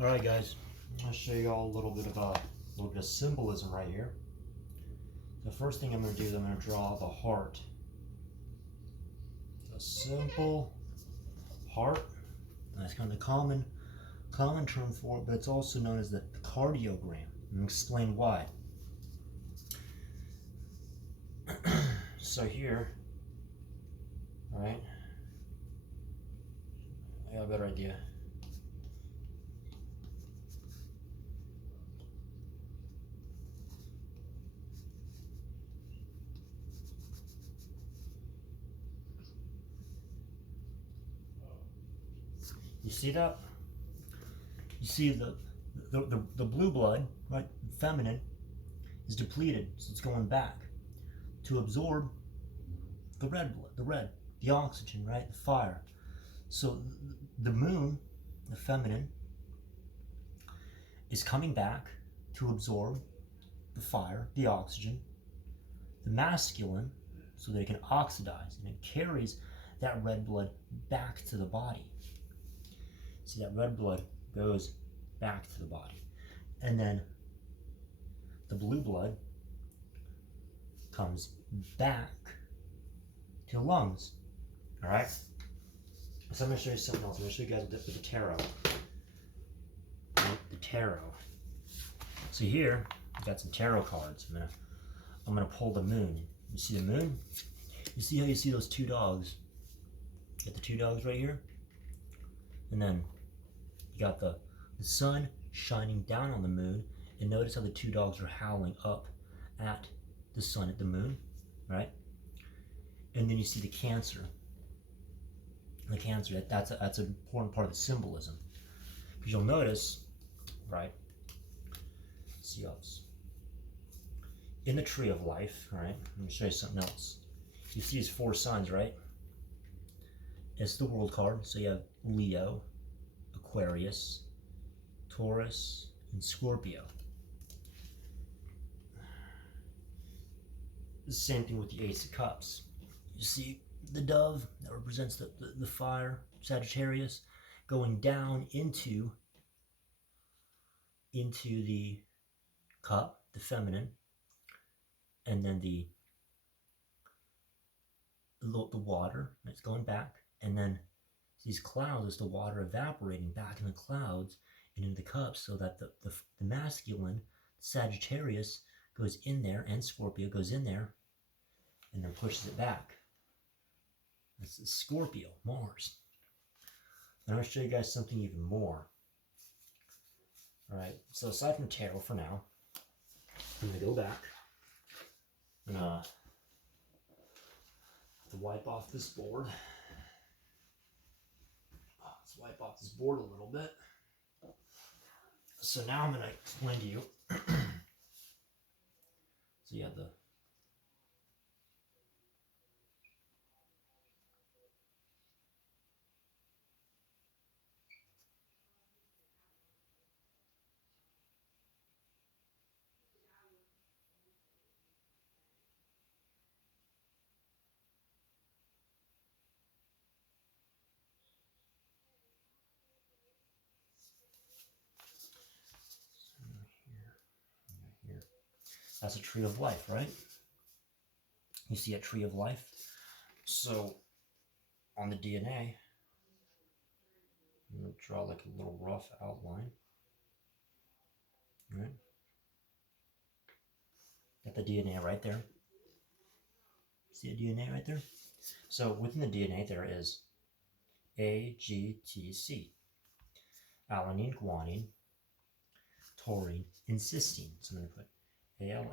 All right, guys, I'll show you all a little bit of symbolism right here. The first thing I'm going to do is I'm going to draw the heart. A simple heart. That's kind of the common term for it, but it's also known as the cardiogram. And I'll explain why. So here, all right, I got a better idea. You see that? You see the blue blood, right, feminine, is depleted, so it's going back to absorb the red blood, the oxygen, right, the fire. So the moon, the feminine, is coming back to absorb the fire, the oxygen. The masculine, so that it can oxidize, and it carries that red blood back to the body. See, that red blood goes back to the body. And then the blue blood comes back to the lungs. All right? So I'm going to show you something else. I'm going to show you guys with the tarot. Right? The tarot. So here, I've got some tarot cards. I'm gonna pull the moon. You see the moon? You see how you see those two dogs? You got the two dogs right here? And then you got the sun shining down on the moon, and notice how the two dogs are howling up at the sun, at the moon, right? And then you see the Cancer. The Cancer, that's an important part of the symbolism. Because you'll notice, right? See us. In the tree of life, right? Let me show you something else. You see these four signs, right? It's the world card. So you have Leo, Aquarius, Taurus, and Scorpio. The same thing with the Ace of Cups. You see the dove that represents the fire, Sagittarius, going down into the cup, the feminine, and then the water, it's going back, and then these clouds is the water evaporating back in the clouds and into the cups, so that the masculine, Sagittarius, goes in there, and Scorpio goes in there, and then pushes it back. That's Scorpio, Mars. Then I'll show you guys something even more. All right, so aside from tarot for now, I'm going to go back and have to wipe off this board. Let's wipe off this board a little bit. So now I'm going to explain to you. So you have the here. That's a tree of life, right? You see a tree of life. So on the DNA, I'm going to draw like a little rough outline. All right? Got the DNA right there. See the DNA right there? So within the DNA there is AGTC, alanine, guanine, taurine, and cysteine. So I'm going to put ALATAU,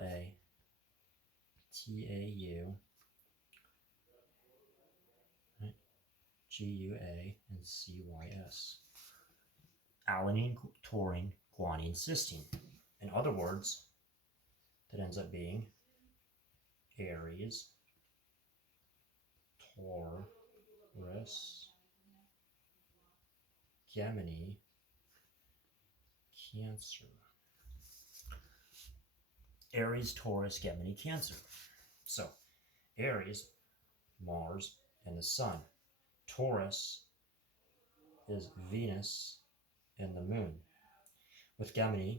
right? GUA, and CYS. Alanine, taurine, guanine, cysteine. In other words, that ends up being Aries, Taurus, Gemini, Cancer. Aries, Taurus, Gemini, Cancer. So, Aries, Mars, and the Sun. Taurus is Venus and the Moon. With Gemini,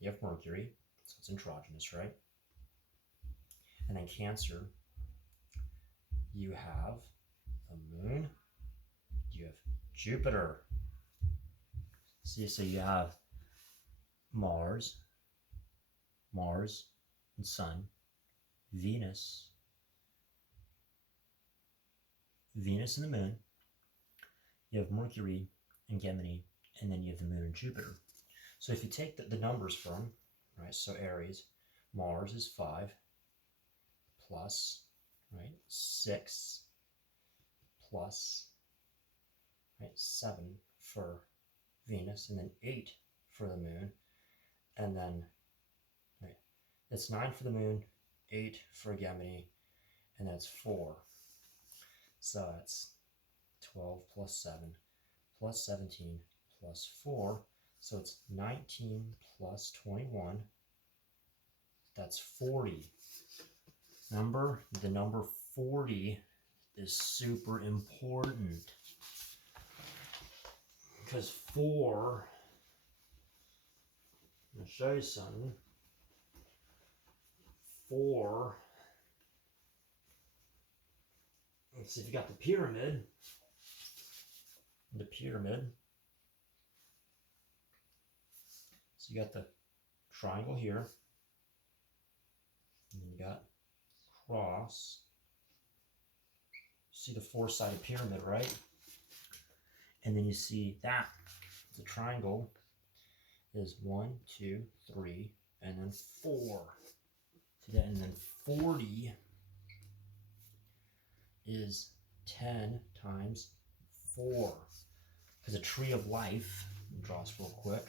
you have Mercury, so it's androgynous, right? And then Cancer, you have the moon, you have Jupiter. See, so you have Mars and Sun, Venus and the moon, you have Mercury and Gemini, and then you have the moon and Jupiter. So if you take the numbers from, right, so Aries, Mars is 5 plus, right, 6 plus, right, 7 for Venus, and then 8 for the moon, and then, right, it's 9 for the moon, 8 for Gemini, and that's 4. So that's 12 plus 7 plus 17 plus 4. So it's 19 plus 21. That's 40. Remember, the number 40 is super important. Because 4, I'm going to show you something. 4, let's see if you got the pyramid. So you got the triangle here, and then you got cross. See the 4-sided pyramid, right? And then you see that the triangle is 1, 2, 3, and then 4. See that? And then 40 is 10 times 4. Because a tree of life, let me draw this real quick.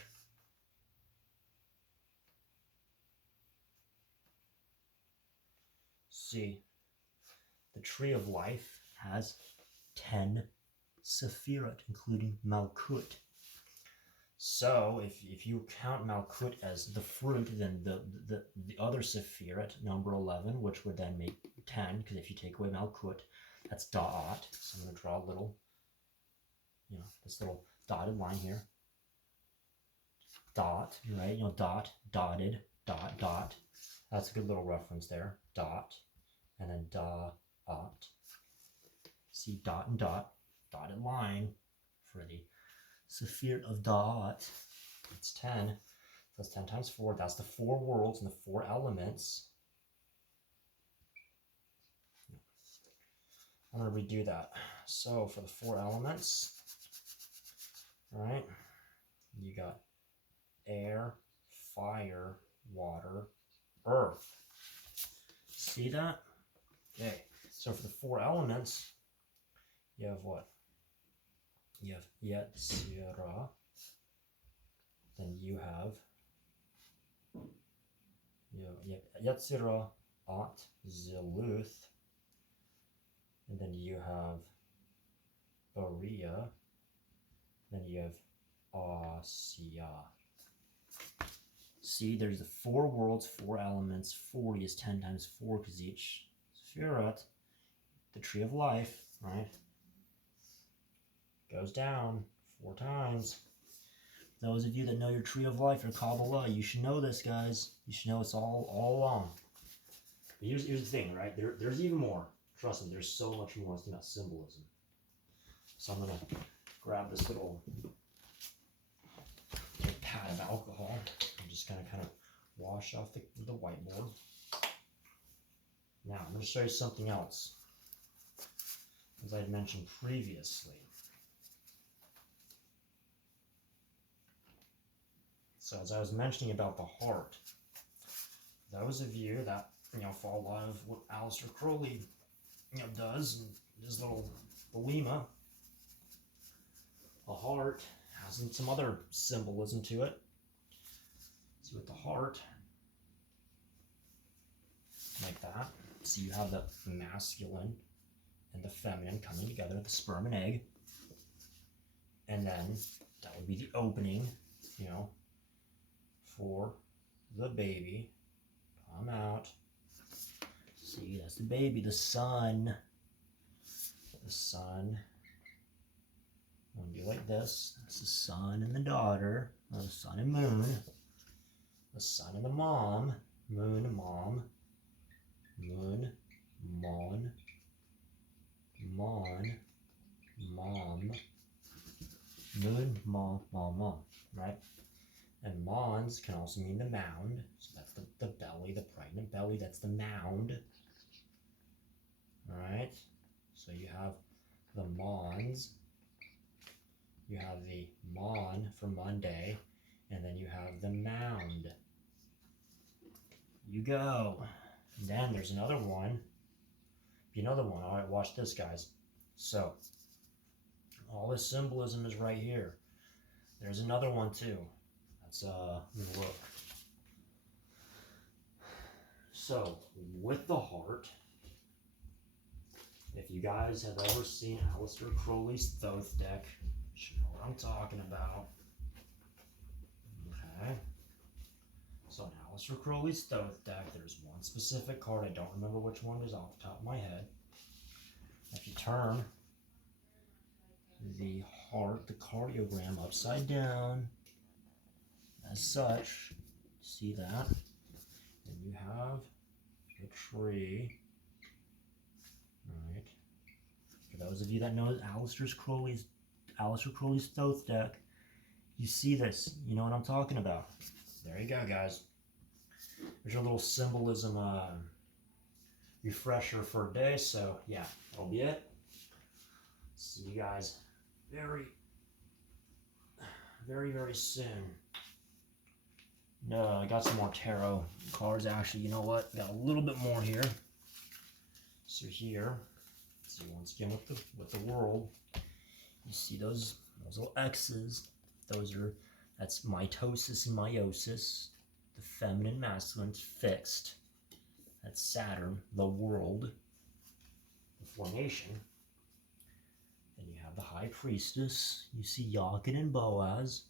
See, the tree of life has 10 Sephirot, including Malkut. So if you count Malkut as the fruit, then the other Sephirot, number 11, which would then make 10, because if you take away Malkut, that's Da'at. So I'm going to draw a little, this little dotted line here. Dot, right? Dot, dotted, dot, dot. That's a good little reference there. Dot, and then Da'at. See, dot and dot, dotted line for the Sephirot of Da'at. It's 10. So that's 10 times 4. That's the 4 worlds and the 4 elements. I'm going to redo that. So for the 4 elements, right, you got air, fire, water, earth. See that? Okay. So for the 4 elements, you have what? You have Yetzirah. Then you have Yetzirah, At, Ziluth. And then you have Bariah. Then you have Asiya. See, there's the 4 worlds, 4 elements. 40 is 10 times 4 because each Sephirot, the tree of life, right, goes down 4 times. Those of you that know your tree of life, your Kabbalah, you should know this, guys. You should know it's all along. But here's the thing, right? There's even more. Trust me, there's so much more. It's about symbolism. So I'm going to grab this little pad of alcohol. I'm just going to kind of wash off the whiteboard. Now, I'm going to show you something else. As I had mentioned previously. So as I was mentioning about the heart, those of you that follow a lot of what Aleister Crowley does, and his little Belima, a heart has some other symbolism to it. See, with the heart, like that, so you have the masculine and the feminine coming together, the sperm and egg, and then that would be the opening, for the baby. Come out. See, that's the baby, the sun. The sun. When you do like this, that's the son and the daughter. The sun and moon. The sun and the mom. Moon, mom. Moon, mon. Mon, mom. Moon, mom, mom. Right? And mons can also mean the mound. So that's the belly, the pregnant belly. That's the mound. Alright? So you have the mons. You have the mon for Monday. And then you have the mound. You go. And then there's another one. Another one. Alright, watch this, guys. So, all this symbolism is right here. There's another one too. Let's look. So, with the heart, if you guys have ever seen Aleister Crowley's Thoth deck, you should know what I'm talking about. Okay. So in Aleister Crowley's Thoth deck, there's one specific card. I don't remember which one is off the top of my head. If you turn the heart, the cardiogram upside down, as such, see that? And you have the tree. Alright. For those of you that know Aleister Crowley's Thoth deck, you see this. You know what I'm talking about. There you go, guys. There's your little symbolism refresher for a day. So, yeah, that'll be it. See you guys very, very soon. No, I got some more tarot cards. Actually, you know what? Got a little bit more here. So here, see once again with the world, you see those little X's. That's mitosis and meiosis. The feminine, masculine's fixed. That's Saturn, the world, the formation. Then you have the high priestess. You see Jachin and Boaz.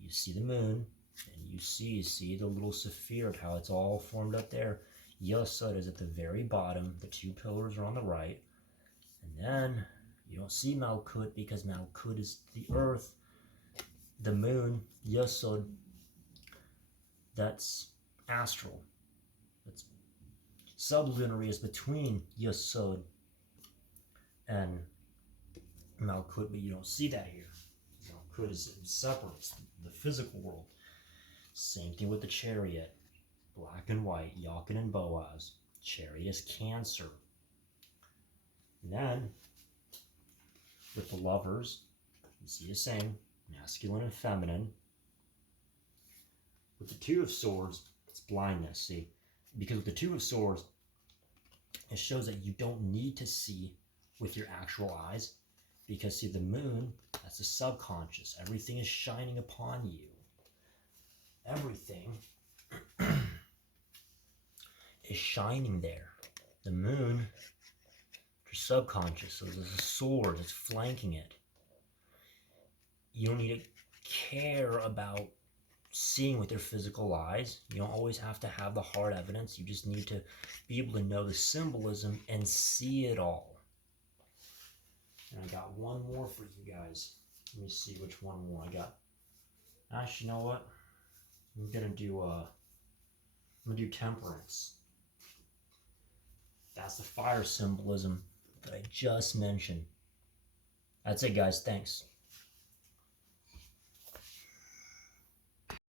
You see the moon. And you see the little Sephirot, how it's all formed up there. Yesod is at the very bottom. The two pillars are on the right. And then you don't see Malkut because Malkut is the earth. The moon, Yesod, that's astral. That's sublunary is between Yesod and Malkut, but you don't see that here. Malkut is separate. It's the physical world. Same thing with the chariot. Black and white, Jachin and Boaz. Chariot is Cancer. And then, with the lovers, you see the same, masculine and feminine. With the Two of Swords, it's blindness, see? Because with the Two of Swords, it shows that you don't need to see with your actual eyes. Because, see, the moon, that's the subconscious. Everything is shining upon you. Everything is shining there. The moon, your subconscious, so there's a sword that's flanking it. You don't need to care about seeing with your physical eyes. You don't always have to have the hard evidence. You just need to be able to know the symbolism and see it all. And I got one more for you guys. Let me see which one more I got. Actually, you know what? I'm gonna do temperance. That's the fire symbolism that I just mentioned. That's it, guys. Thanks.